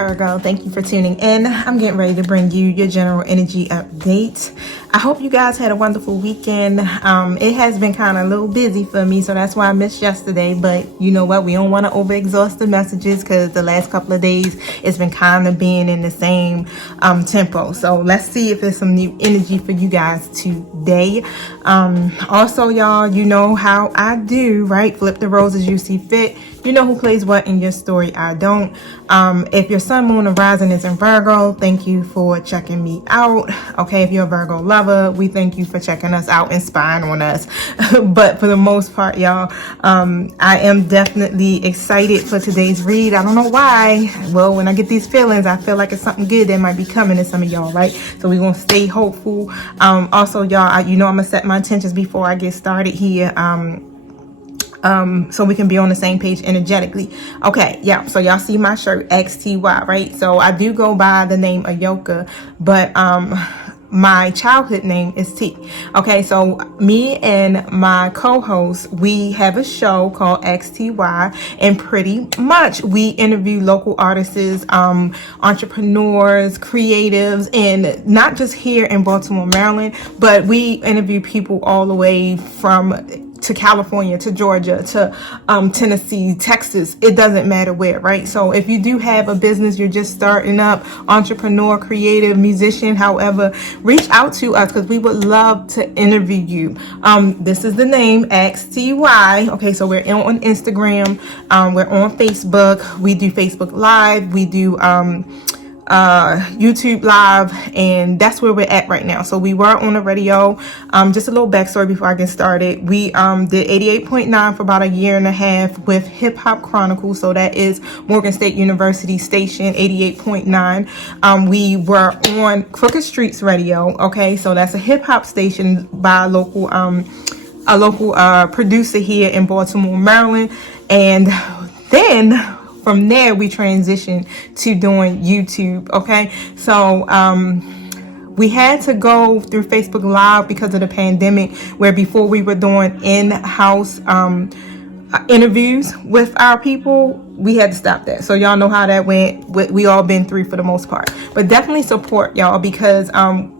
Virgo, thank you for tuning in. I'm getting ready to bring you your general energy update. I hope you guys had a wonderful weekend. It has been kind of a little busy for me, so that's why I missed yesterday. But you know what? We don't want to overexhaust the messages because the last couple of days it's been kind of being in the same tempo. So let's see if there's some new energy for you guys today. Also, y'all, you know how I do, right? Flip the roles as you see fit. You know who plays what in your story. I don't. If your sun, moon, or rising is in Virgo, thank you for checking me out. Okay, if you're a Virgo lover, we thank you for checking us out and spying on us. But for the most part, y'all, I am definitely excited for today's read. I don't know why. Well, when I get these feelings, I feel like it's something good that might be coming to some of y'all, right? So we're going to stay hopeful. Also, y'all, you know I'm going to set my intentions before I get started here. So we can be on the same page energetically. Okay, yeah, so y'all see my shirt, XTY, right? So I do go by the name Ayoka, but my childhood name is T. Okay, so me and my co-host, we have a show called XTY, and pretty much we interview local artists, entrepreneurs, creatives, and not just here in Baltimore, Maryland, but we interview people all the way from to California, to Georgia, to Tennessee, Texas. It doesn't matter where, right? So if you do have a business, you're just starting up, entrepreneur, creative, musician, however, reach out to us because we would love to interview you. This is the name XTY. Okay, so we're on Instagram, we're on Facebook, we do Facebook Live, we do YouTube Live, and that's where we're at right now. So we were on the radio. Just a little backstory before I get started. We did 88.9 for about a year and a half with Hip Hop Chronicles. So that is Morgan State University station 88.9. We were on Crooked Streets Radio. Okay, so that's a hip hop station by a local producer here in Baltimore, Maryland, and then from there, we transitioned to doing YouTube, okay? So we had to go through Facebook Live because of the pandemic, where before we were doing in-house interviews with our people, we had to stop that. So y'all know how that went. We all been through for the most part. But definitely support y'all because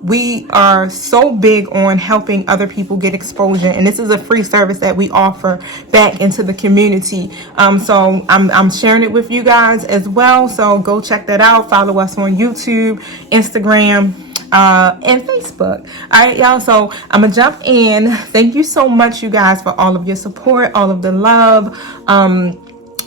we are so big on helping other people get exposure. And this is a free service that we offer back into the community. So I'm sharing it with you guys as well. So go check that out. Follow us on YouTube, Instagram, and Facebook. All right, y'all, so I'm gonna jump in. Thank you so much, you guys, for all of your support, all of the love,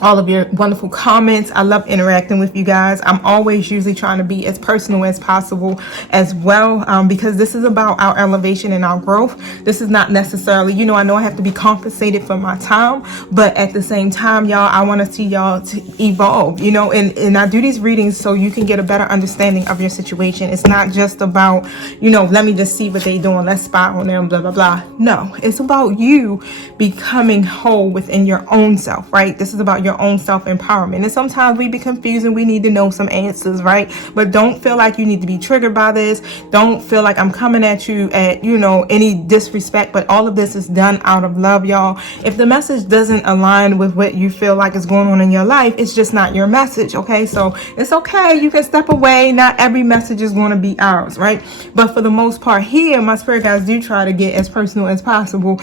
all of your wonderful comments. I love interacting with you guys. I'm always usually trying to be as personal as possible as well, because this is about our elevation and our growth. This is not necessarily, you know, I know I have to be compensated for my time, but at the same time, y'all, I want to see y'all to evolve, you know, and I do these readings so you can get a better understanding of your situation. It's not just about, you know, let me just see what they're doing, let's spy on them, blah, blah, blah. No, it's about you becoming whole within your own self, right? This is about your own self-empowerment. And sometimes we be confused and we need to know some answers, right? But don't feel like you need to be triggered by this. Don't feel like I'm coming at you at, you know, any disrespect, but all of this is done out of love, y'all. If the message doesn't align with what you feel like is going on in your life, it's just not your message, okay? So it's okay. You can step away. Not every message is going to be ours, right? But for the most part here, my spirit guides do try to get as personal as possible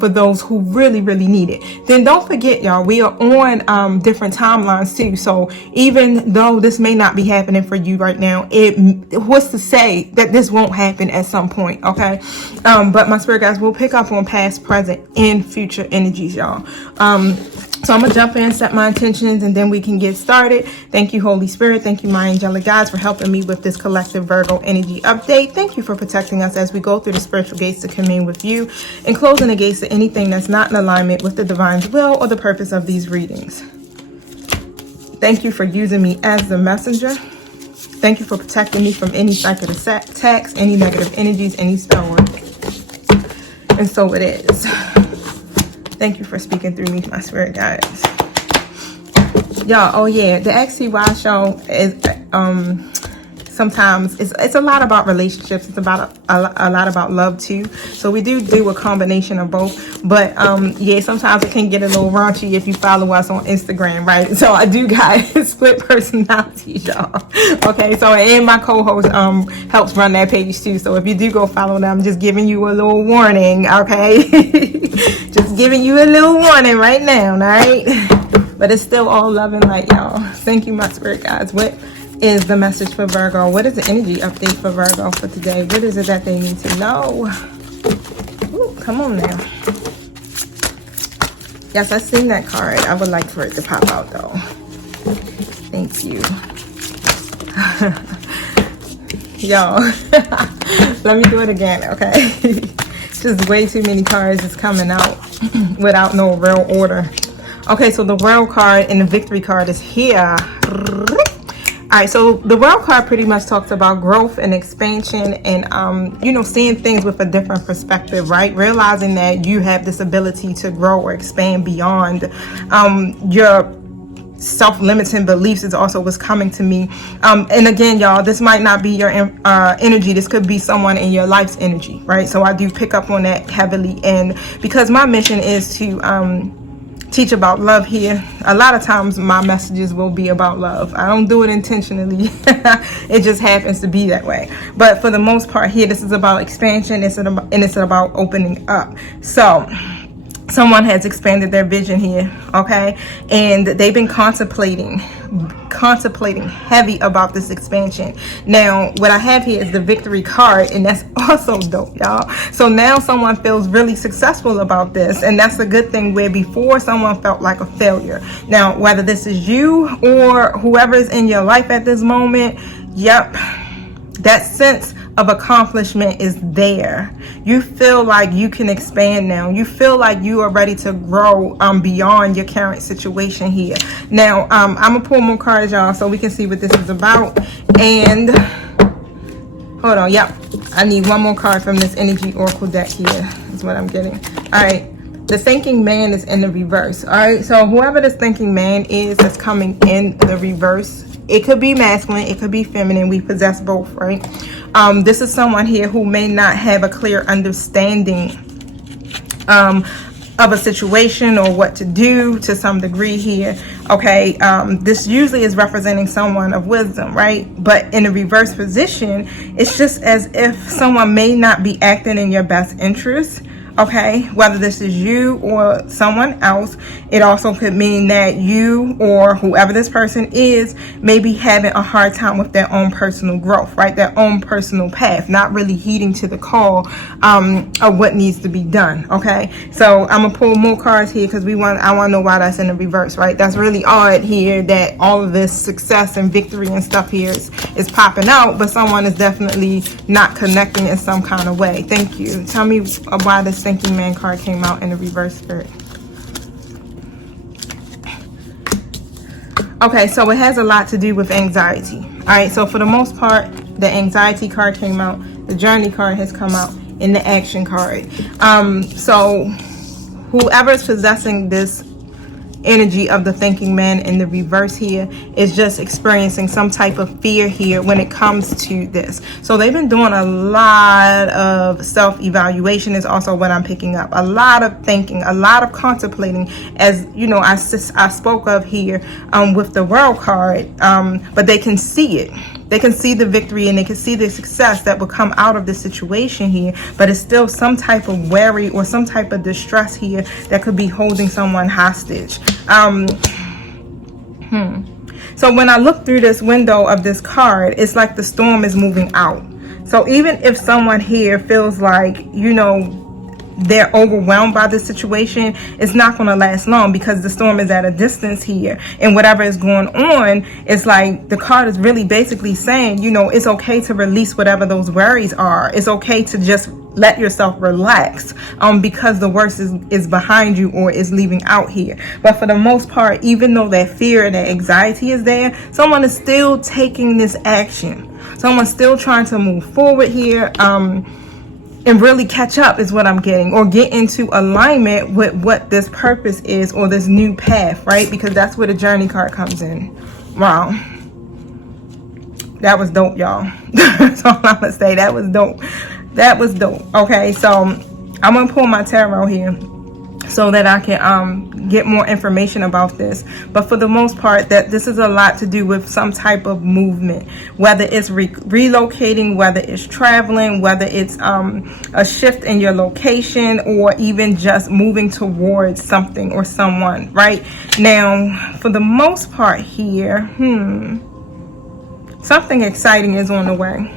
for those who really, really need it. Then don't forget, y'all, we are on different timelines too. So even though this may not be happening for you right now, what's to say that this won't happen at some point, okay? But my spirit guides will pick up on past, present, and future energies, y'all. So I'm gonna jump in, set my intentions, and then we can get started. Thank you, Holy Spirit. Thank you, my angelic guides, for helping me with this collective Virgo energy update. Thank you for protecting us as we go through the spiritual gates to commune with you, and closing the gates to anything that's not in alignment with the divine's will or the purpose of these readings. Thank you for using me as the messenger. Thank you for protecting me from any psychic attacks, any negative energies, any spell work. And so it is. Thank you for speaking through me, my spirit guides. Y'all, oh yeah, the XCY show is sometimes it's a lot about relationships. It's about a lot about love too. So we do a combination of both. But yeah, sometimes it can get a little raunchy if you follow us on Instagram, right? So I do got split personalities, y'all. Okay, so and my co-host helps run that page too. So if you do go follow them, I'm just giving you a little warning, okay? Just giving you a little warning right now, all right? But it's still all love and light, y'all. Thank you, my spirit guides. What is the message for Virgo? What is the energy update for Virgo for today? What is it that they need to know? Ooh, come on now. Yes, I've seen that card. I would like for it to pop out though. Thank you. Y'all, let me do it again, okay? Just way too many cards is coming out without no real order. Okay, so the World card and the Victory card is here. All right, so the World card pretty much talks about growth and expansion and, you know, seeing things with a different perspective, right? Realizing that you have this ability to grow or expand beyond your self-limiting beliefs is also what's coming to me. And again, y'all, this might not be your energy. This could be someone in your life's energy, right? So I do pick up on that heavily. And because my mission is to teach about love here, a lot of times my messages will be about love. I don't do it intentionally. It just happens to be that way. But for the most part here, this is about expansion. It's about opening up. So someone has expanded their vision here, okay? And they've been contemplating heavy about this expansion. Now, what I have here is the Victory card, and that's also dope, y'all. So now someone feels really successful about this, and that's a good thing, where before someone felt like a failure. Now, whether this is you or whoever is in your life at this moment, yep, that sense of accomplishment is there. You feel like you can expand now. You feel like you are ready to grow beyond your current situation here. Now, I'm gonna pull more cards, y'all, so we can see what this is about. And hold on, yep, I need one more card from this energy oracle deck here is what I'm getting. All right, the thinking man is in the reverse. All right, so whoever this thinking man is that's coming in the reverse, it could be masculine, it could be feminine. We possess both, right? This is someone here who may not have a clear understanding of a situation or what to do to some degree here, okay? This usually is representing someone of wisdom, right? But in a reverse position, it's just as if someone may not be acting in your best interest, okay? Whether this is you or someone else, it also could mean that you or whoever this person is may be having a hard time with their own personal growth, right? Their own personal path, not really heeding to the call of what needs to be done, okay? So I'm gonna pull more cards here because I want to know why that's in the reverse, right? That's really odd here that all of this success and victory and stuff here is popping out, but someone is definitely not connecting in some kind of way. Thank you. Tell me why this thinking man card came out in the reverse, spirit. Okay, so it has a lot to do with anxiety. All right, so for the most part, the anxiety card came out, the journey card has come out, and the action card. So whoever is possessing this energy of the thinking man in the reverse here is just experiencing some type of fear here when it comes to this. So they've been doing a lot of self-evaluation is also what I'm picking up. A lot of thinking, a lot of contemplating, as you know, I spoke of here with the World card, but they can see it. They can see the victory and they can see the success that will come out of this situation here, but it's still some type of worry or some type of distress here that could be holding someone hostage. So when I look through this window of this card, it's like the storm is moving out. So even if someone here feels like, you know, they're overwhelmed by this situation, it's not going to last long because the storm is at a distance here, and whatever is going on, it's like the card is really basically saying, you know, it's okay to release whatever those worries are. It's okay to just let yourself relax because the worst is behind you or is leaving out here. But for the most part, even though that fear and that anxiety is there, someone is still taking this action. Someone's still trying to move forward here and really catch up is what I'm getting, or get into alignment with what this purpose is or this new path, right? Because that's where the journey card comes in. Wow. That was dope, y'all. That's all I'm gonna say. That was dope. That was dope. Okay, so I'm gonna pull my tarot here so that I can get more information about this. But for the most part, that this is a lot to do with some type of movement, whether it's relocating, whether it's traveling, whether it's a shift in your location, or even just moving towards something or someone. Right now, for the most part here, something exciting is on the way.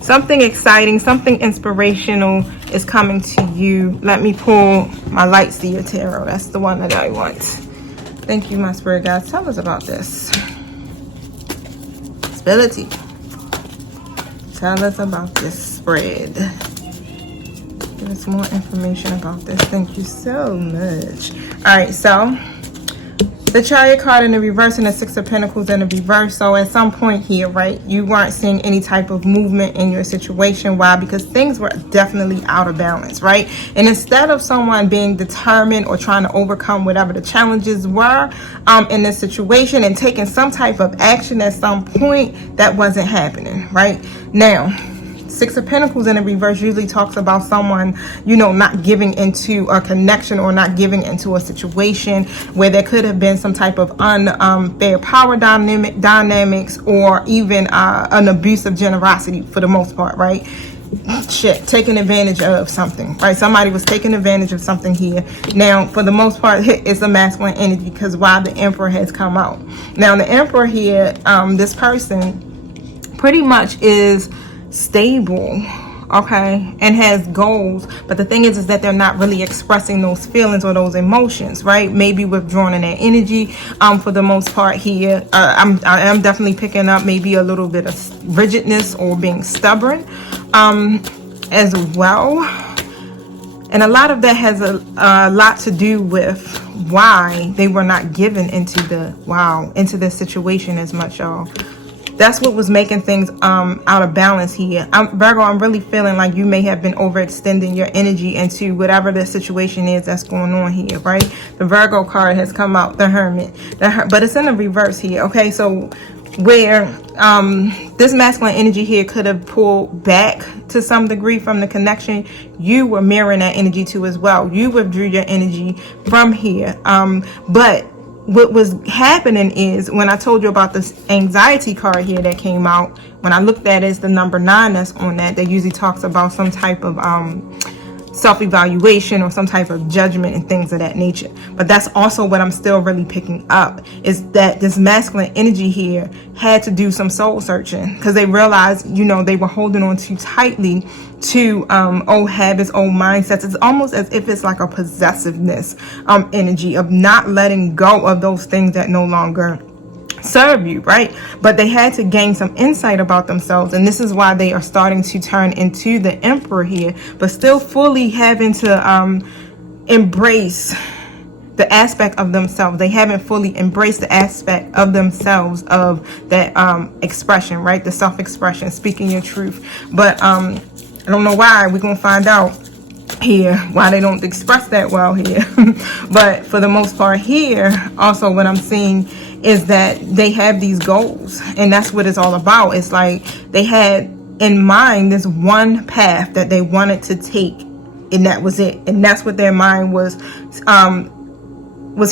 Something exciting, something inspirational is coming to you. Let me pull my Light Seer Tarot. That's the one that I want. Thank you, my spirit guides. Tell us about this. Stability. Tell us about this spread. Give us more information about this. Thank you so much. All right, so the Chariot card in the reverse and the Six of Pentacles in the reverse. So at some point here, right, you weren't seeing any type of movement in your situation. Why? Because things were definitely out of balance, right? And instead of someone being determined or trying to overcome whatever the challenges were in this situation and taking some type of action at some point, that wasn't happening, right? Now, Six of Pentacles in the reverse usually talks about someone, you know, not giving into a connection or not giving into a situation where there could have been some type of unfair power dynamics, or even an abuse of generosity for the most part, right? Taking advantage of something, right? Somebody was taking advantage of something here. Now, for the most part, it's a masculine energy, because why? The Emperor has come out. Now, the Emperor here, this person pretty much is stable, okay, and has goals, but the thing is that they're not really expressing those feelings or those emotions, right? Maybe withdrawn in their energy for the most part here. I am definitely picking up maybe a little bit of rigidness or being stubborn as well, and a lot of that has a lot to do with why they were not given into the situation as much, y'all. That's what was making things out of balance here. Virgo, I'm really feeling like you may have been overextending your energy into whatever the situation is that's going on here, right? The Virgo card has come out, the Hermit, but it's in the reverse here, okay? So where this masculine energy here could have pulled back to some degree from the connection, you were mirroring that energy too as well. You withdrew your energy from here, but what was happening is, when I told you about this anxiety card here that came out, when I looked at it, it's the number 9 that's on that usually talks about some type of self-evaluation or some type of judgment and things of that nature. But that's also what I'm still really picking up, is that this masculine energy here had to do some soul searching, because they realized, you know, they were holding on too tightly to old habits, old mindsets. It's almost as if it's like a possessiveness energy of not letting go of those things that no longer serve you, right? But they had to gain some insight about themselves, and this is why they are starting to turn into the Emperor here, but still fully having to embrace the aspect of themselves. They haven't fully embraced the aspect of themselves of that expression, right? The self-expression, speaking your truth. But I don't know why. We're gonna find out here why they don't express that well here. But for the most part here, also what I'm seeing is that they have these goals, and that's what it's all about. It's like they had in mind this one path that they wanted to take, and that was it. And that's what their mind was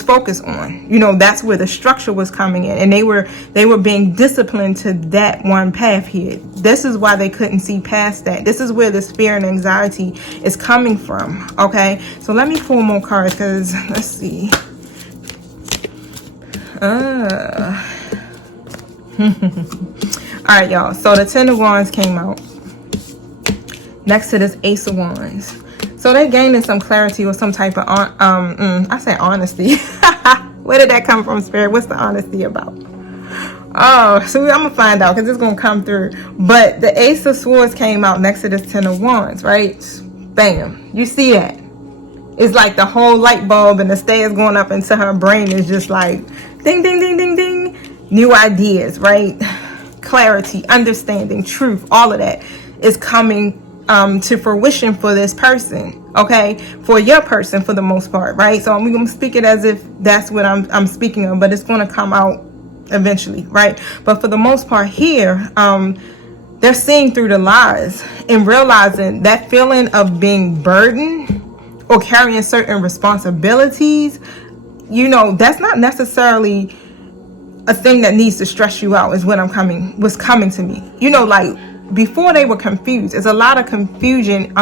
focused on. You know, that's where the structure was coming in, and they were being disciplined to that one path here. This is why they couldn't see past that. This is where this fear and anxiety is coming from. Okay, so let me pull more cards, because let's see. All right, y'all, so the 10 of Wands came out next to this Ace of Wands. So they're gaining some clarity or some type of I say honesty. Where did that come from, Spirit? What's the honesty about? Oh, so I'm gonna find out, because it's gonna come through. But the Ace of Swords came out next to this 10 of Wands, right? Bam, you see that? It's like the whole light bulb and the stairs going up into her brain is just like ding, ding, ding, ding, ding. New ideas, right? Clarity, understanding, truth, all of that is coming to fruition for this person, okay? For your person, for the most part, right? So I'm going to speak it as if that's what I'm speaking of, but it's going to come out eventually, right? But for the most part here, they're seeing through the lies and realizing that feeling of being burdened or carrying certain responsibilities, that's not necessarily a thing that needs to stress you out, is what's coming to me. Like before they were confused. There's a lot of confusion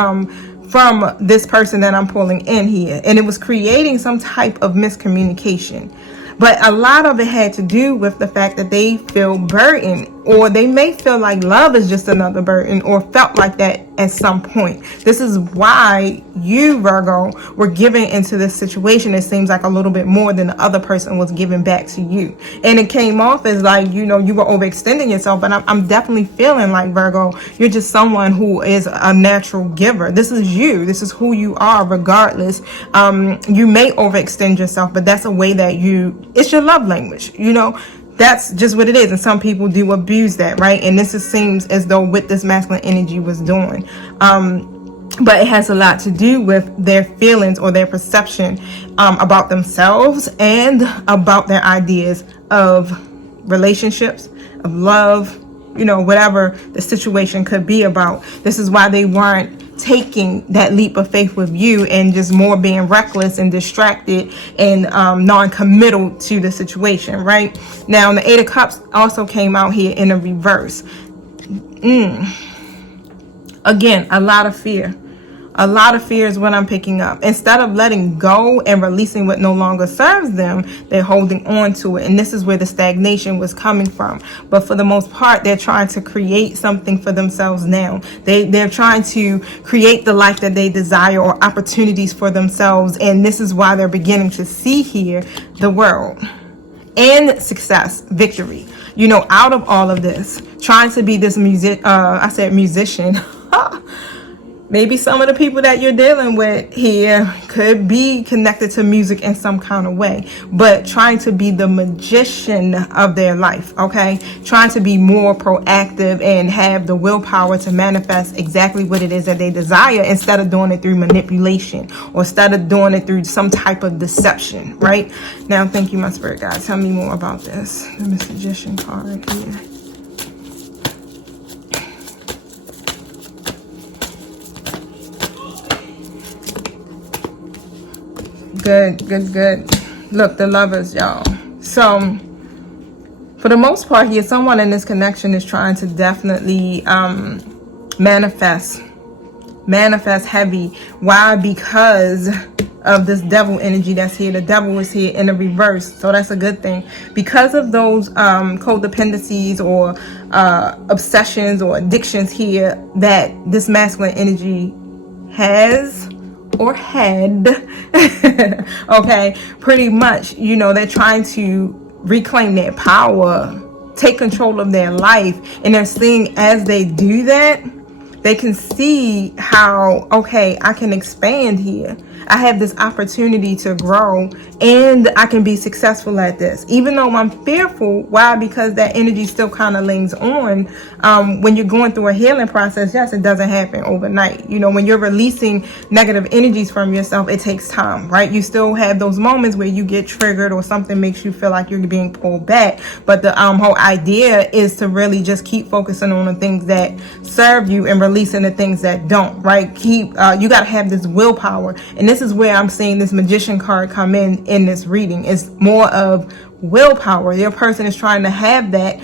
from this person that I'm pulling in here, and it was creating some type of miscommunication. But a lot of it had to do with the fact that they feel burdened, or they may feel like love is just another burden, or felt like that at some point. This is why you, Virgo, were given into this situation. It seems like a little bit more than the other person was giving back to you. And it came off as like, you were overextending yourself. But I'm definitely feeling like, Virgo, you're just someone who is a natural giver. This is you. This is who you are, regardless. You may overextend yourself, but that's a way that it's your love language, That's just what it is. And some people do abuse that, right? And this seems as though what this masculine energy was doing. But it has a lot to do with their feelings or their perception about themselves and about their ideas of relationships, of love, whatever the situation could be about. This is why they weren't taking that leap of faith with you and just more being reckless and distracted and non-committal to the situation, right? Now, the Eight of Cups also came out here in a reverse. Again, a lot of fear. A lot of fear is what I'm picking up. Instead of letting go and releasing what no longer serves them, they're holding on to it. And this is where the stagnation was coming from. But for the most part, they're trying to create something for themselves now. They're trying to create the life that they desire, or opportunities for themselves. And this is why they're beginning to see here the world and success, victory. Out of all of this, trying to be this musician. Maybe some of the people that you're dealing with here could be connected to music in some kind of way, but trying to be the magician of their life, okay? Trying to be more proactive and have the willpower to manifest exactly what it is that they desire, instead of doing it through manipulation, or instead of doing it through some type of deception, right? Now, thank you, my spirit guide. Tell me more about this. The magician card here. Good. Look, the Lovers, y'all. So, for the most part here, someone in this connection is trying to definitely manifest heavy. Why? Because of this devil energy that's here. The devil is here in the reverse, so that's a good thing. Because of those codependencies or obsessions or addictions here that this masculine energy has or had, okay, pretty much, they're trying to reclaim their power, take control of their life, and they're seeing, as they do that, they can see how, okay, I can expand here. I have this opportunity to grow, and I can be successful at this. Even though I'm fearful. Why? Because that energy still kind of lingers on. When you're going through a healing process, yes, it doesn't happen overnight. When you're releasing negative energies from yourself, it takes time, right? You still have those moments where you get triggered or something makes you feel like you're being pulled back. But the whole idea is to really just keep focusing on the things that serve you and releasing the things that don't, right? You got to have this willpower. And this is where I'm seeing this magician card come in this reading. It's more of willpower. Your person is trying to have that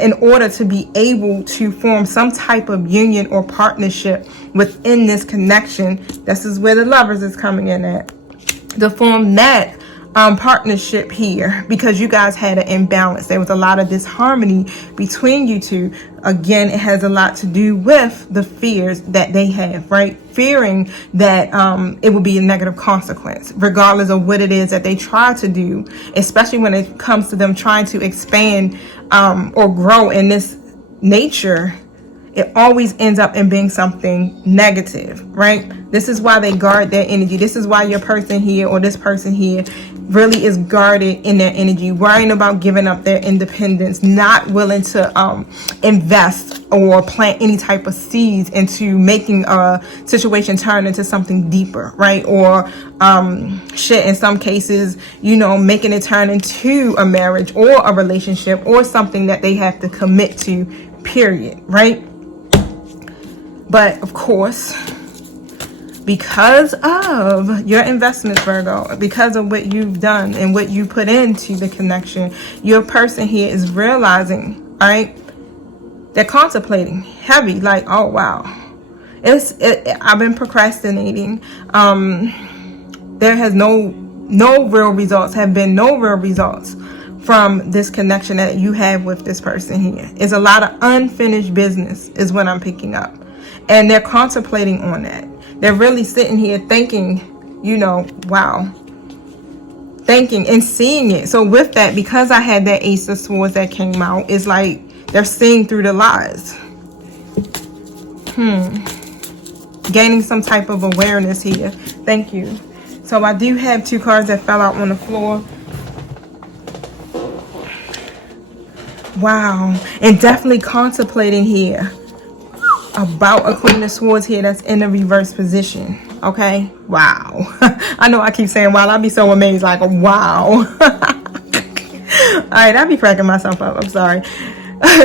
in order to be able to form some type of union or partnership within this connection. This is where the Lovers is coming in at, to form that partnership here, because you guys had an imbalance. There was a lot of disharmony between you two. Again, it has a lot to do with the fears that they have, right? Fearing that it will be a negative consequence, regardless of what it is that they try to do, especially when it comes to them trying to expand or grow in this nature. it always ends up in being something negative, right? This is why they guard their energy. This is why your person here or this person here really is guarded in their energy, worrying about giving up their independence, not willing to invest or plant any type of seeds into making a situation turn into something deeper, right? Or shit, in some cases, you know, making it turn into a marriage or a relationship or something that they have to commit to, period, right? But of course, because of your investments, Virgo, because of what you've done and what you put into the connection, your person here is realizing, right? They're contemplating heavy, like, oh wow, I've been procrastinating. There has no real results, have been no real results from this connection that you have with this person here. It's a lot of unfinished business is what I'm picking up. And they're contemplating on that. They're really sitting here thinking, you know, wow. Thinking and seeing it. So with that, because I had that Ace of Swords that came out, it's like they're seeing through the lies. Gaining some type of awareness here. Thank you. So I do have 2 cards that fell out on the floor. Wow. And definitely contemplating here about a Queen of Swords here that's in a reverse position. Okay. Wow. I know I keep saying wow. I'll be so amazed, like, wow. Alright, I'll be cracking myself up. I'm sorry.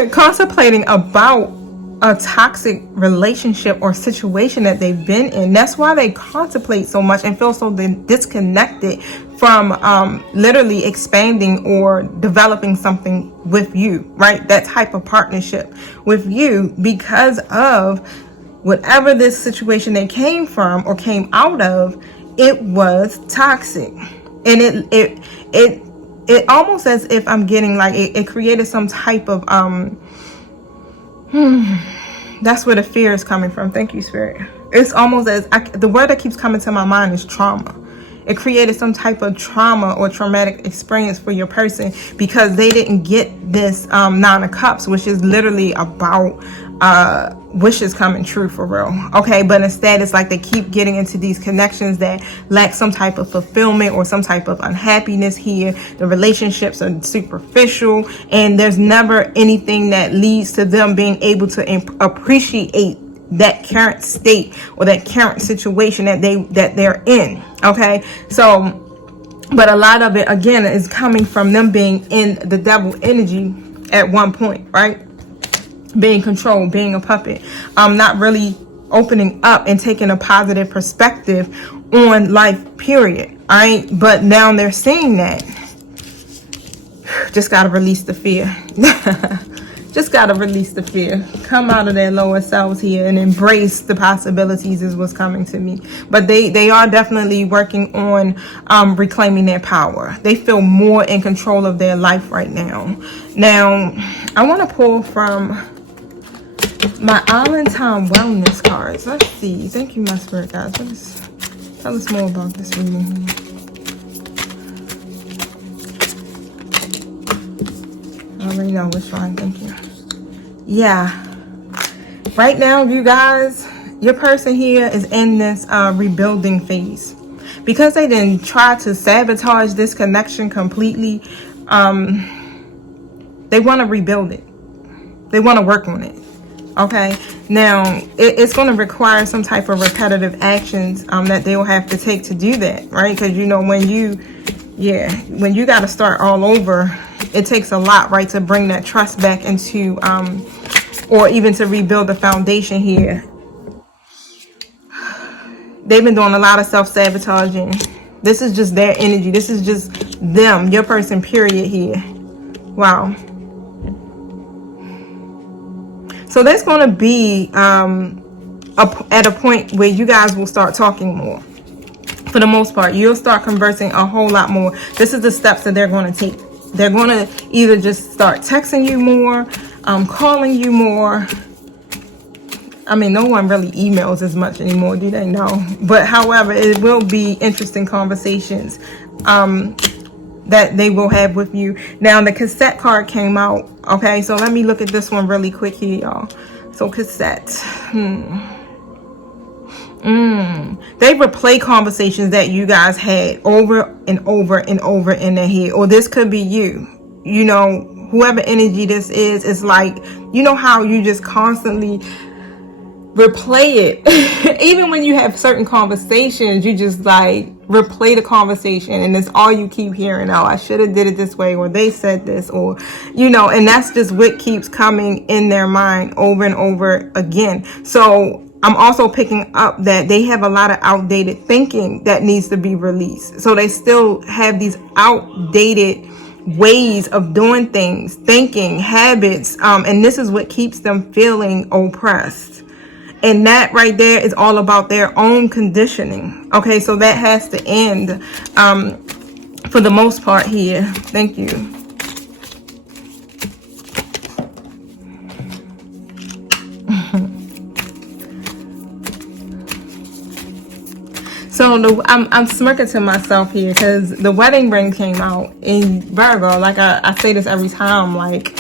Contemplating about a toxic relationship or situation that they've been in. That's why they contemplate so much and feel so disconnected from literally expanding or developing something with you, right? That type of partnership with you, because of whatever this situation they came from or came out of, it was toxic. And it almost as if I'm getting like it created some type of that's where the fear is coming from. Thank you, Spirit. It's almost as the word that keeps coming to my mind is trauma. It created some type of trauma or traumatic experience for your person because they didn't get this 9 of Cups, which is literally about wishes coming true, for real. Okay, but instead it's like they keep getting into these connections that lack some type of fulfillment or some type of unhappiness here. The relationships are superficial and there's never anything that leads to them being able to appreciate that current state or that current situation that they're in. Okay, so but a lot of it again is coming from them being in the devil energy at one point, right? Being controlled, being a puppet, not really opening up and taking a positive perspective on life, period. All right, but now they're seeing that. Just gotta release the fear. Just gotta release the fear. Come out of their lower selves here and embrace the possibilities is what's coming to me. But they are definitely working on reclaiming their power. They feel more in control of their life right now. Now, I want to pull from my Island Time Wellness cards. Let's see. Thank you, my spirit guys. Tell us more about this reading here. I already know which one. Thank you. Yeah. Right now, you guys, your person here is in this rebuilding phase. Because they didn't try to sabotage this connection completely, they want to rebuild it. They want to work on it. Okay, now it's going to require some type of repetitive actions that they will have to take to do that, right? Because you know when you got to start all over, it takes a lot, right, to bring that trust back into or even to rebuild the foundation here. They've been doing a lot of self-sabotaging. This is just their energy. This is just them, your person, period here. Wow. So there's going to be at a point where you guys will start talking more. For the most part, you'll start conversing a whole lot more. This is the steps that they're going to take. They're going to either just start texting you more, calling you more. I mean, no one really emails as much anymore, do they? No. But however, it will be interesting conversations that they will have with you. Now, the cassette card came out. Okay, so let me look at this one really quick here, y'all. So cassettes. They replay conversations that you guys had over and over and over in their head. Or this could be you. You know, whoever energy this is, it's like, you know how you just constantly replay it. Even when you have certain conversations, you just like replay the conversation, and it's all you keep hearing. Oh, I should have did it this way, or they said this, or you know, and that's just what keeps coming in their mind over and over again. So I'm also picking up that they have a lot of outdated thinking that needs to be released. So they still have these outdated ways of doing things, thinking, habits, and this is what keeps them feeling oppressed. And that right there is all about their own conditioning. Okay, so that has to end for the most part here. Thank you. So I'm smirking to myself here because the wedding ring came out in Virgo. Like I say this every time, like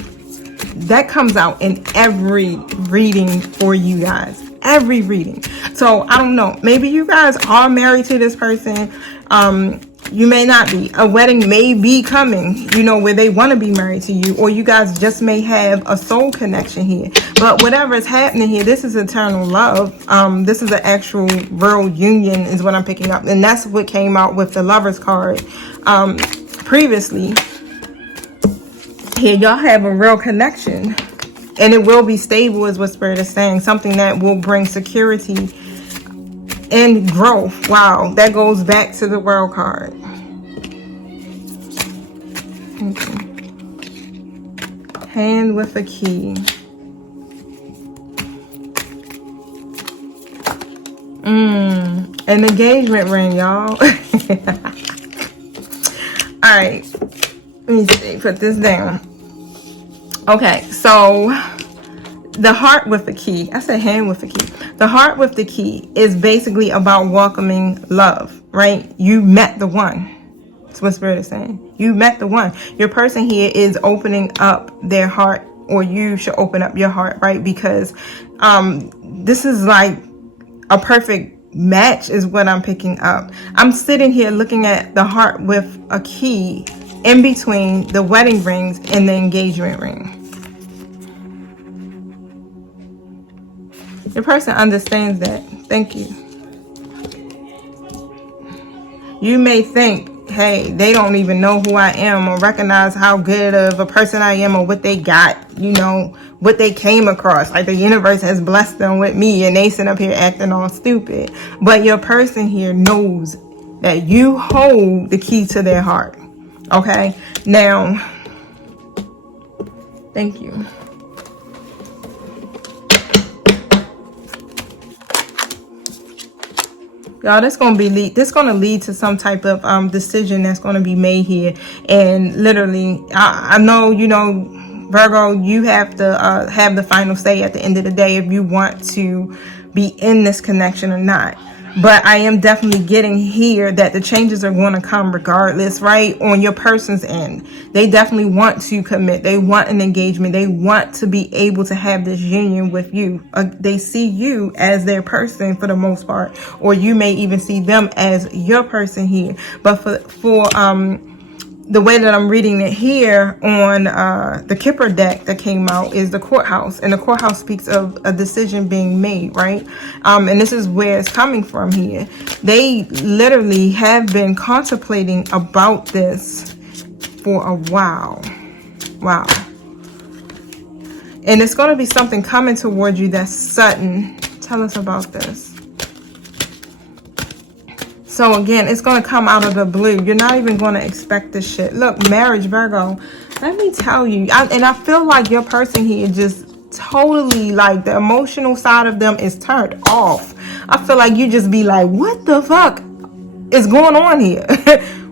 that comes out in every reading for you guys. Every reading. So I don't know. Maybe you guys are married to this person. You may not be. A wedding may be coming, you know, where they want to be married to you, or you guys just may have a soul connection here. But whatever is happening here, this is eternal love. This is an actual real union is what I'm picking up. And that's what came out with the Lover's card previously. Here, y'all have a real connection. And it will be stable is what Spirit is saying. Something that will bring security and growth. Wow, that goes back to the World card. Hand with a key. An engagement ring, y'all. Alright. Let me see. Put this down. Okay, so the heart with the key. I said hand with the key. The heart with the key is basically about welcoming love, right? You met the one. That's what Spirit is saying. You met the one. Your person here is opening up their heart, or you should open up your heart, right? Because this is like a perfect match is what I'm picking up. I'm sitting here looking at the heart with a key in between the wedding rings and the engagement ring. Your person understands that. Thank you. You may think, hey, they don't even know who I am or recognize how good of a person I am or what they got, you know, what they came across. Like the universe has blessed them with me and they sit up here acting all stupid. But your person here knows that you hold the key to their heart. Okay? Now, thank you. Y'all, this gonna lead to some type of decision that's gonna be made here. And literally, I know, you know, Virgo, you have to have the final say at the end of the day if you want to be in this connection or not. But I am definitely getting here that the changes are going to come regardless, right? On your person's end. They definitely want to commit. They want an engagement. They want to be able to have this union with you. They see you as their person for the most part. Or you may even see them as your person here. But for the way that I'm reading it here on the Kipper deck that came out is the courthouse. And the courthouse speaks of a decision being made, right? And this is where it's coming from here. They literally have been contemplating about this for a while. Wow. And it's going to be something coming towards you that's sudden. Tell us about this. So again, it's going to come out of the blue. You're not even going to expect this shit. Look, marriage, Virgo. Let me tell you. And I feel like your person here just totally, like, the emotional side of them is turned off. I feel like you just be like, what the fuck is going on here?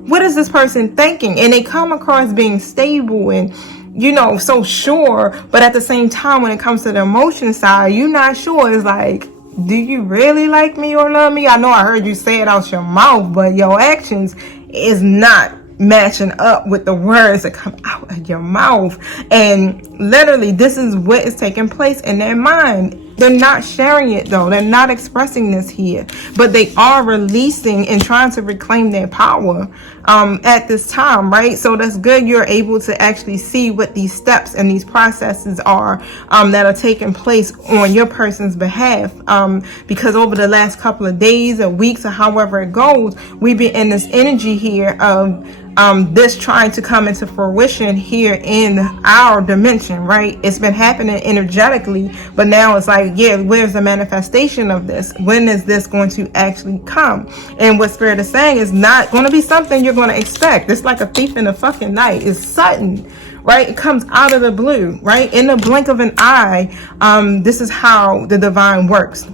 What is this person thinking? And they come across being stable and, you know, so sure. But at the same time, when it comes to the emotion side, you're not sure. It's like, do you really like me or love me? I know I heard you say it out your mouth, but your actions is not matching up with the words that come out of your mouth. And literally, this is what is taking place in their mind. They're not sharing it though. They're not expressing this here, but they are releasing and trying to reclaim their power at this time, right? So that's good. You're able to actually see what these steps and these processes are that are taking place on your person's behalf, because over the last couple of days or weeks or however it goes, we've been in this energy here of this trying to come into fruition here in our dimension, right? It's been happening energetically, but now it's like, yeah, where's the manifestation of this? When is this going to actually come? And what Spirit is saying is not going to be something you're going to expect. It's like a thief in the fucking night. It's sudden, right? It comes out of the blue, right? In the blink of an eye. This is how the divine works.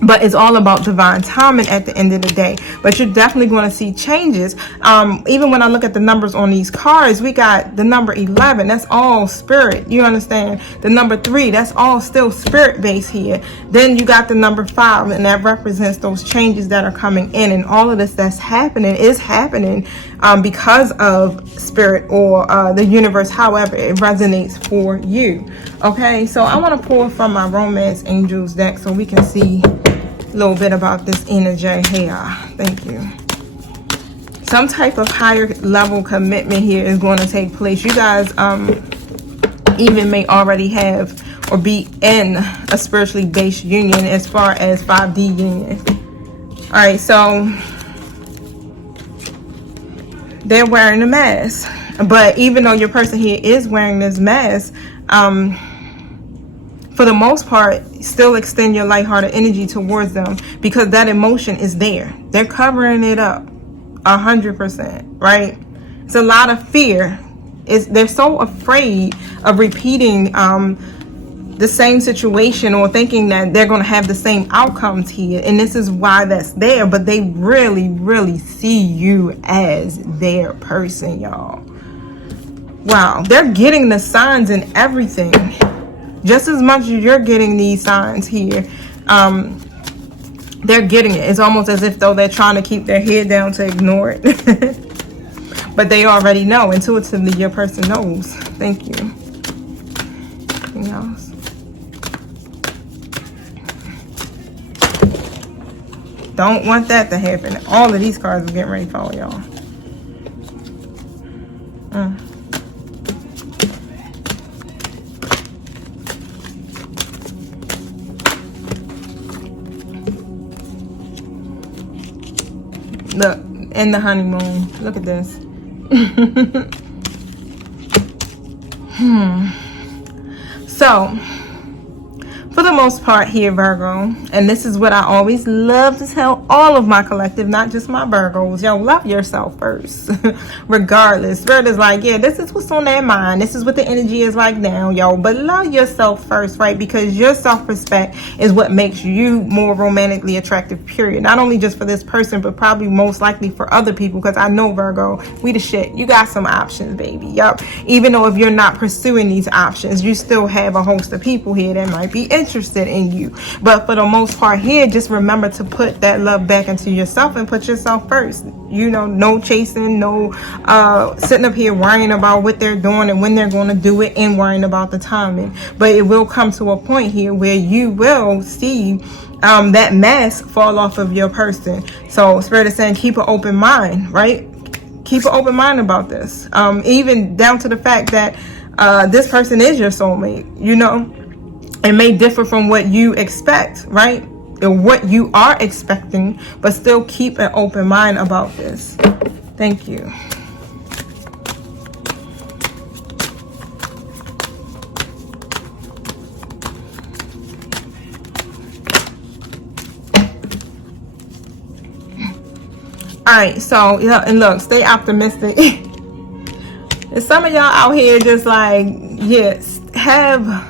But it's all about divine timing at the end of the day. But you're definitely going to see changes. Even when I look at the numbers on these cards, we got the number 11. That's all spirit. You understand? The number 3, that's all still spirit based here. Then you got the number 5, and that represents those changes that are coming in. And all of this that's happening is happening because of spirit or the universe, however it resonates for you. Okay, so I want to pull from my Romance Angels deck so we can see a little bit about this energy here. Thank you. Some type of higher level commitment here is going to take place. You guys even may already have or be in a spiritually based union as far as 5D union. All right, so they're wearing a mask, but even though your person here is wearing this mask, for the most part, still extend your lighthearted energy towards them, because that emotion is there. They're covering it up 100%, right? It's a lot of fear. They're so afraid of repeating the same situation or thinking that they're going to have the same outcomes here. And this is why that's there. But they really, really see you as their person, y'all. Wow. They're getting the signs and everything. Just as much as you're getting these signs here, they're getting it. It's almost as if though they're trying to keep their head down to ignore it. But they already know. Intuitively, your person knows. Thank you. Anything else? Don't want that to happen. All of these cards are getting ready for y'all. Look, in the honeymoon. Look at this. So, for the most part here, Virgo, and this is what I always love to tell all of my collective, not just my Virgos, yo, love yourself first. Regardless, Spirit is like, yeah, this is what's on their mind. This is what the energy is like now, yo. But love yourself first, right? Because your self-respect is what makes you more romantically attractive, period. Not only just for this person, but probably most likely for other people. Because I know, Virgo, we the shit. You got some options, baby. Yup. Even though if you're not pursuing these options, you still have a host of people here that might be interested in you. But for the most part here, just remember to put that love back into yourself and put yourself first. You know, no chasing, no sitting up here worrying about what they're doing and when they're going to do it and worrying about the timing. But it will come to a point here where you will see that mask fall off of your person. So Spirit is saying keep an open mind, right? Keep an open mind about this. Even down to the fact that this person is your soulmate, you know. It may differ from what you expect, right? Or what you are expecting, but still keep an open mind about this. Thank you. Alright, so, yeah, and look, stay optimistic. There's some of y'all out here just like, yes, have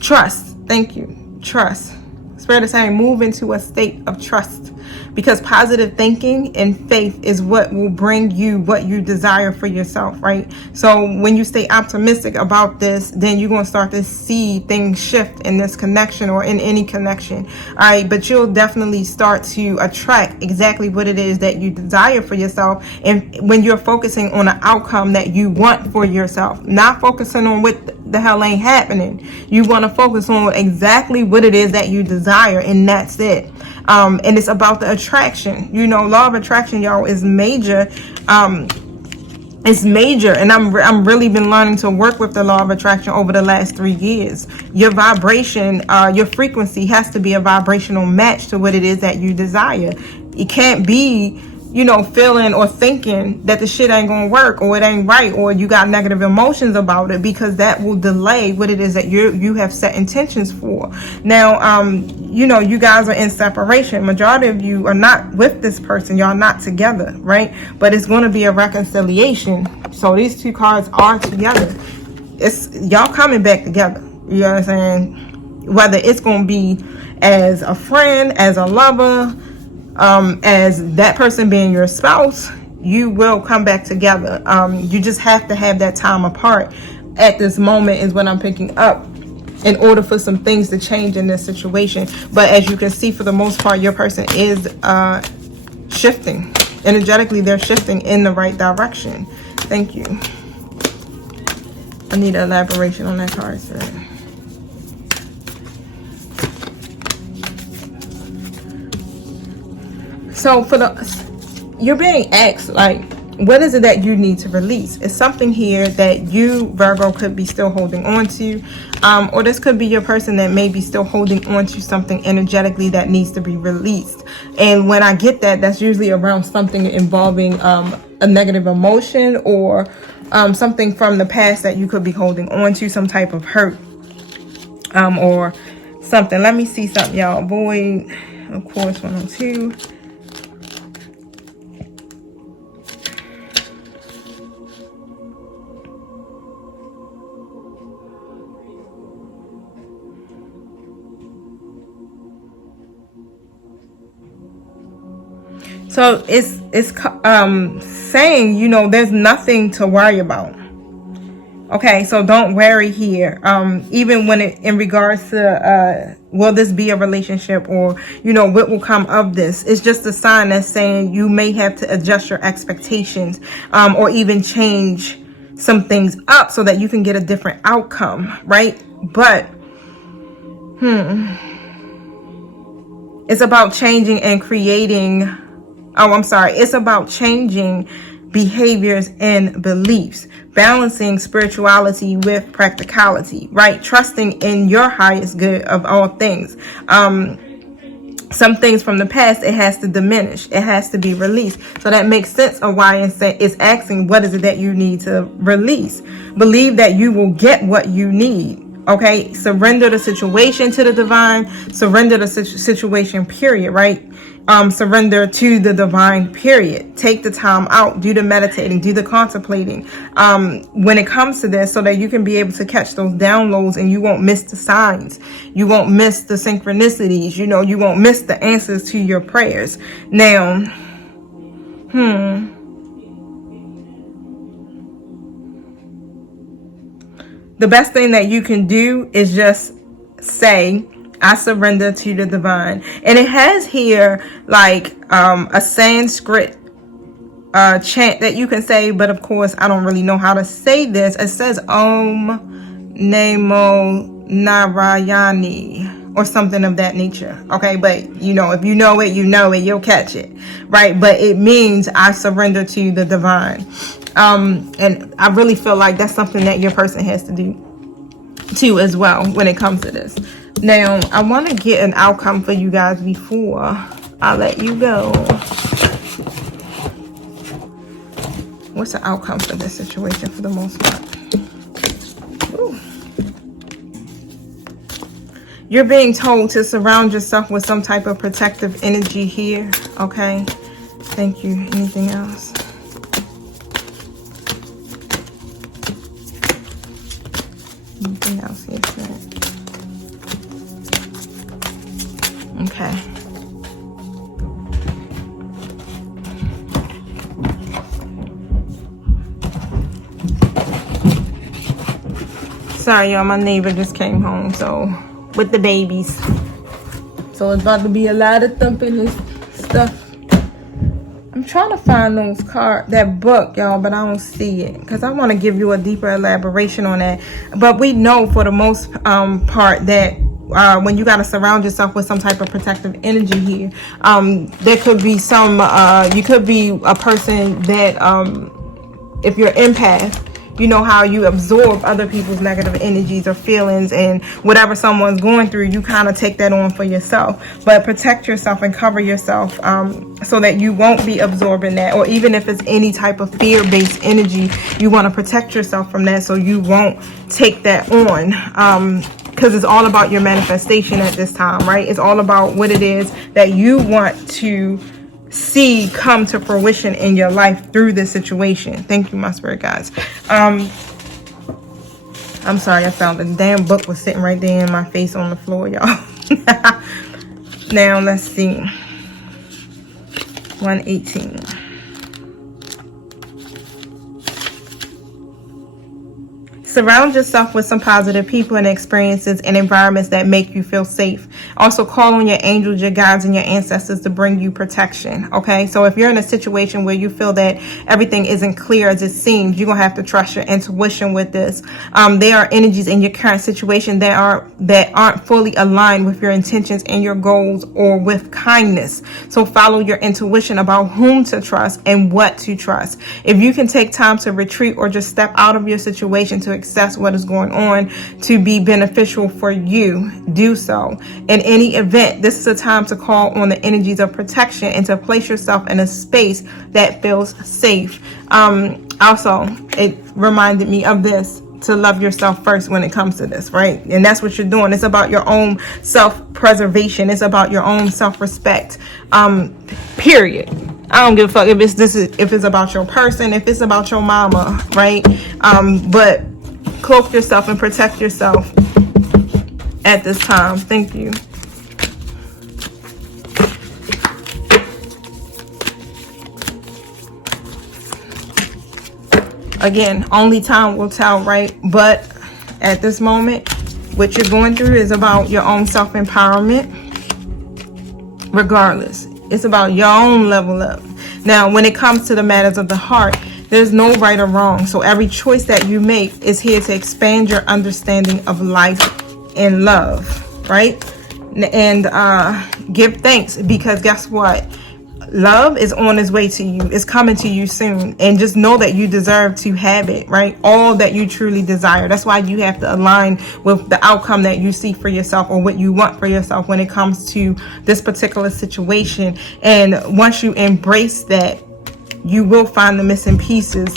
trust. Thank you. Trust. Spirit is saying move into a state of trust. because positive thinking and faith is what will bring you what you desire for yourself, right? So when you stay optimistic about this, then you're going to start to see things shift in this connection or in any connection. All right, but you'll definitely start to attract exactly what it is that you desire for yourself. And when you're focusing on an outcome that you want for yourself, not focusing on what the hell ain't happening. You want to focus on exactly what it is that you desire, and that's it. And it's about the attraction. You know, law of attraction, y'all, is major. It's major, and I'm really been learning to work with the law of attraction over the last 3 years. Your vibration, your frequency has to be a vibrational match to what it is that you desire. It can't be, you know, feeling or thinking that the shit ain't gonna work, or it ain't right, or you got negative emotions about it, because that will delay what it is that you have set intentions for. Now, you know, you guys are in separation. Majority of you are not with this person. Y'all not together, right? But it's going to be a reconciliation. So these two cards are together. It's y'all coming back together. You know what I'm saying? Whether it's going to be as a friend, as a lover, as that person being your spouse, you will come back together. You just have to have that time apart at this moment is what I'm picking up, in order for some things to change in this situation. But as you can see, for the most part, your person is shifting. Energetically, they're shifting in the right direction. Thank you. I need an elaboration on that card, sir. So for you're being asked, like, what is it that you need to release? It's something here that you, Virgo, could be still holding on to. Or this could be your person that may be still holding on to something energetically that needs to be released. And when I get that, that's usually around something involving a negative emotion, or something from the past that you could be holding on to, some type of hurt, or something. Let me see something, y'all. Avoid, of course, 102. So it's saying, you know, there's nothing to worry about. Okay, so don't worry here. Even when it in regards to will this be a relationship, or, you know, what will come of this? It's just a sign that's saying you may have to adjust your expectations, or even change some things up so that you can get a different outcome, right? But it's about changing and creating. Oh, I'm sorry. It's about changing behaviors and beliefs, balancing spirituality with practicality, right? Trusting in your highest good of all things. Some things from the past, it has to diminish. It has to be released. So that makes sense of why it's asking, what is it that you need to release? Believe that you will get what you need. Okay, surrender the situation to the divine. Surrender the situation, period, right? Surrender to the divine, period. Take the time out, do the meditating, do the contemplating when it comes to this, so that you can be able to catch those downloads, and you won't miss the signs. You won't miss the synchronicities. You know, you won't miss the answers to your prayers. Now, the best thing that you can do is just say, I surrender to the divine. And it has here like a Sanskrit chant that you can say, but of course I don't really know how to say this. It says Om Namo Narayani, or something of that nature. Okay, but you know, if you know it, you know it, you'll catch it, right? But it means I surrender to the divine. And I really feel like that's something that your person has to do too as well when it comes to this. Now, I want to get an outcome for you guys before I let you go. What's the outcome for this situation for the most part? Ooh. You're being told to surround yourself with some type of protective energy here. Okay. Thank you. Anything else? Anything else here, sir? Okay. Sorry, y'all, my neighbor just came home, so with the babies. So it's about to be a lot of thumping and stuff. I'm trying to find that book, y'all, but I don't see it because I want to give you a deeper elaboration on that. But we know for the most part that when you got to surround yourself with some type of protective energy here, there could be some, you could be a person that, if you're empath, you know how you absorb other people's negative energies or feelings, and whatever someone's going through, you kind of take that on for yourself. But protect yourself and cover yourself so that you won't be absorbing that. Or even if it's any type of fear-based energy, you want to protect yourself from that so you won't take that on. Because it's all about your manifestation at this time, right? It's all about what it is that you want to see come to fruition in your life through this situation. Thank you, my spirit guides. I'm sorry, I found the damn book was sitting right there in my face on the floor, y'all. Now let's see. 118. Surround yourself with some positive people and experiences and environments that make you feel safe. Also, call on your angels, your guides, and your ancestors to bring you protection. Okay, so if you're in a situation where you feel that everything isn't clear as it seems, you're gonna have to trust your intuition with this. There are energies in your current situation that aren't fully aligned with your intentions and your goals or with kindness. So follow your intuition about whom to trust and what to trust. If you can take time to retreat or just step out of your situation to assess what is going on to be beneficial for you, do so. In any event, this is a time to call on the energies of protection and to place yourself in a space that feels safe. Also, it reminded me of this, to love yourself first when it comes to this, right? And that's what you're doing. It's about your own self-preservation. It's about your own self-respect. Period. I don't give a fuck if it's about your person, if it's about your mama, right? But cloak yourself and protect yourself at this time. Thank you. Again, only time will tell, right? But at this moment, what you're going through is about your own self-empowerment. Regardless, it's about your own level up. Now, when it comes to the matters of the heart, there's no right or wrong. So every choice that you make is here to expand your understanding of life and love, right? And give thanks, because guess what? Love is on its way to you. It's coming to you soon. And just know that you deserve to have it, right? All that you truly desire. That's why you have to align with the outcome that you see for yourself, or what you want for yourself when it comes to this particular situation. And once you embrace that, you will find the missing pieces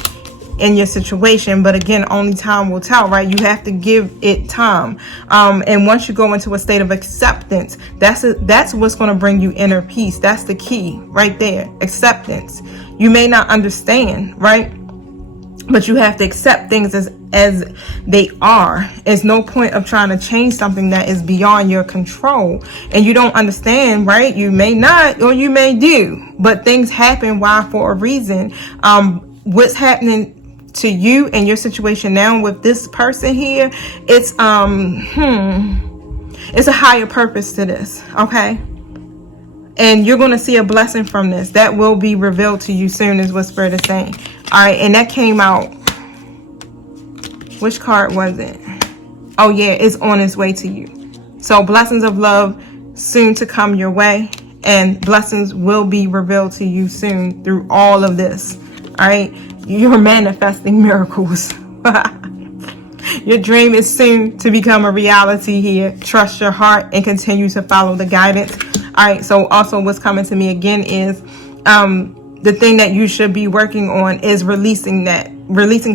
in your situation. But again, only time will tell, right? You have to give it time. And once you go into a state of acceptance, that's what's going to bring you inner peace. That's the key right there. Acceptance. You may not understand, right? But you have to accept things as they are. There's no point of trying to change something that is beyond your control. And you don't understand, right? You may not, or you may do. But things happen. Why? For a reason. What's happening to you and your situation now with this person here, it's a higher purpose to this, okay? And you're going to see a blessing from this that will be revealed to you soon, is what Spirit is saying. All right, and that came out. Which card was it? Oh yeah, it's on its way to you. So blessings of love soon to come your way, and blessings will be revealed to you soon through all of this. All right, you're manifesting miracles. Your dream is soon to become a reality here. Trust your heart and continue to follow the guidance. All right, so also what's coming to me again is the thing that you should be working on is releasing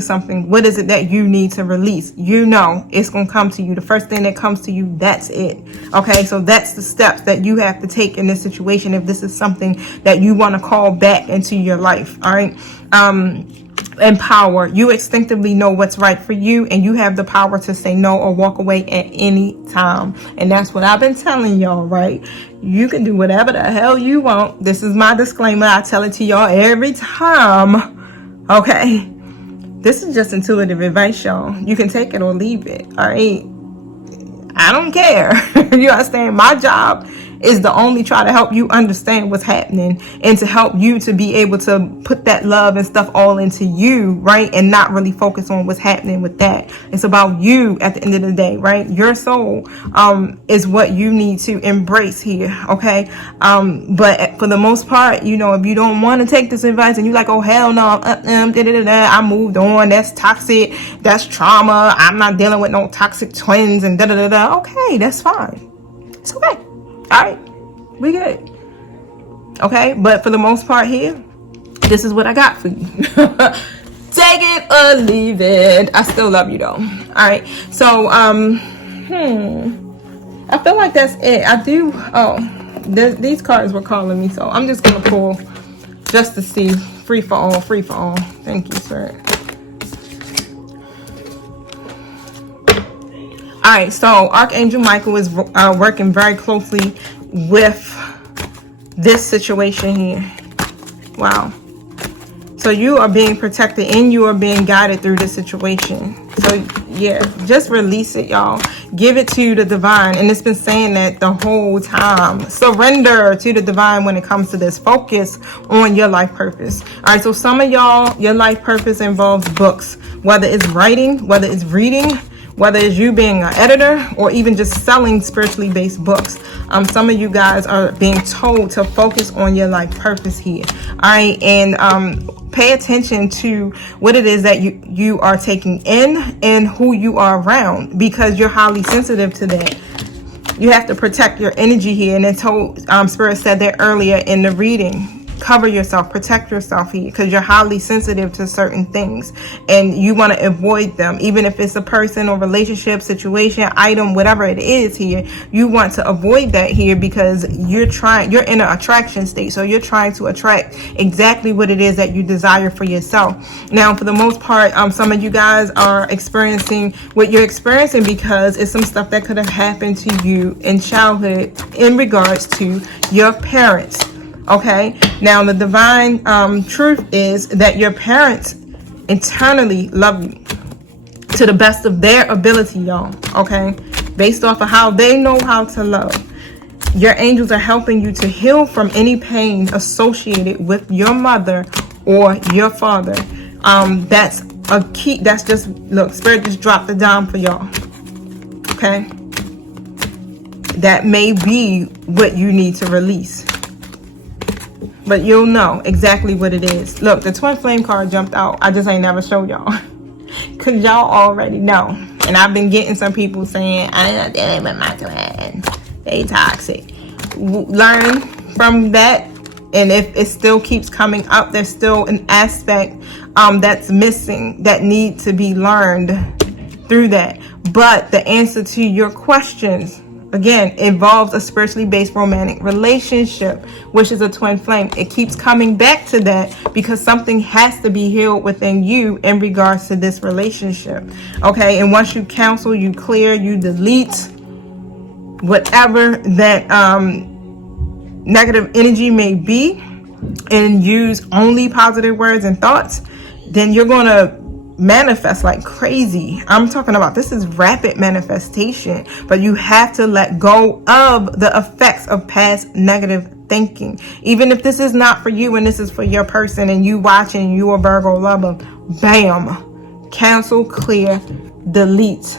something. What is it that you need to release? You know it's going to come to you. The first thing that comes to you, that's it. Okay, so that's the steps that you have to take in this situation if this is something that you want to call back into your life. All right. Empower. You instinctively know what's right for you, and you have the power to say no or walk away at any time. And that's what I've been telling y'all, right? You can do whatever the hell you want. This is my disclaimer. I tell it to y'all every time. Okay. This is just intuitive advice, y'all. You can take it or leave it, all right? I don't care. You understand? My job is to only try to help you understand what's happening and to help you to be able to put that love and stuff all into you, right? And not really focus on what's happening with that. It's about you at the end of the day, right? Your soul is what you need to embrace here, okay? But for the most part, you know, if you don't want to take this advice and you're like, oh, hell no, I moved on, that's toxic, that's trauma, I'm not dealing with no toxic twins and okay, that's fine. It's okay. All right, we good. Okay, but for the most part here, this is what I got for you. Take it or leave it. I still love you though. All right, so I feel like that's it. I do. These cards were calling me, so I'm just gonna pull just to see. Free for all, free for all. Thank you, sir. All right, so Archangel Michael is working very closely with this situation here. Wow. So you are being protected and you are being guided through this situation. So yeah, just release it, y'all. Give it to the divine. And it's been saying that the whole time. Surrender to the divine when it comes to this. Focus on your life purpose. All right, so some of y'all, your life purpose involves books. Whether it's writing, whether it's reading, whether it's you being an editor or even just selling spiritually based books. Some of you guys are being told to focus on your life purpose here. All right, and pay attention to what it is that you are taking in and who you are around, because you're highly sensitive to that. You have to protect your energy here, and it told Spirit said that earlier in the reading. Cover yourself, protect yourself here, because you're highly sensitive to certain things and you want to avoid them. Even if it's a person or relationship, situation, item, whatever it is here, you want to avoid that here because you're in an attraction state. So you're trying to attract exactly what it is that you desire for yourself. Now, for the most part, some of you guys are experiencing what you're experiencing because it's some stuff that could have happened to you in childhood in regards to your parents. Okay, now the divine truth is that your parents internally love you to the best of their ability, y'all. Okay, based off of how they know how to love. Your angels are helping you to heal from any pain associated with your mother or your father. That's a key. That's just, look, Spirit just dropped the dime for y'all. Okay, that may be what you need to release. But you'll know exactly what it is. Look, the twin flame card jumped out. I just ain't never showed y'all. Because y'all already know. And I've been getting some people saying, I'm not dealing with my twins. They toxic. Learn from that. And if it still keeps coming up, there's still an aspect that's missing that needs to be learned through that. But the answer to your questions, again, involves a spiritually based romantic relationship, which is a twin flame. It keeps coming back to that because something has to be healed within you in regards to this relationship. Okay, and once you counsel, you clear, you delete whatever that negative energy may be and use only positive words and thoughts, then you're going to manifest like crazy. I'm talking about, this is rapid manifestation, but you have to let go of the effects of past negative thinking. Even if this is not for you and this is for your person and you watching, you a Virgo lover, bam, cancel, clear, delete.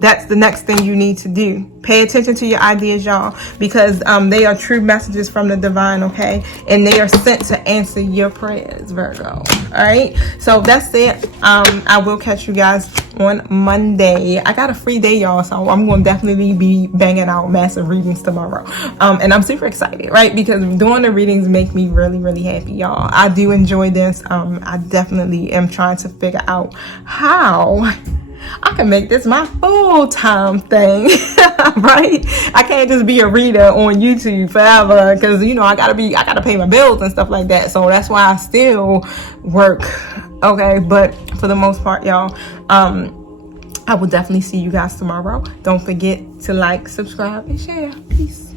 That's the next thing you need to do. Pay attention to your ideas, y'all, because they are true messages from the divine, okay? And they are sent to answer your prayers, Virgo. All right? So that's it. I will catch you guys on Monday. I got a free day, y'all, so I'm going to definitely be banging out massive readings tomorrow. And I'm super excited, right? Because doing the readings make me really, really happy, y'all. I do enjoy this. I definitely am trying to figure out how I can make this my full-time thing, right? I can't just be a reader on YouTube forever because, you know, I gotta pay my bills and stuff like that. So that's why I still work, okay? But for the most part, y'all, I will definitely see you guys tomorrow. Don't forget to like, subscribe, and share. Peace.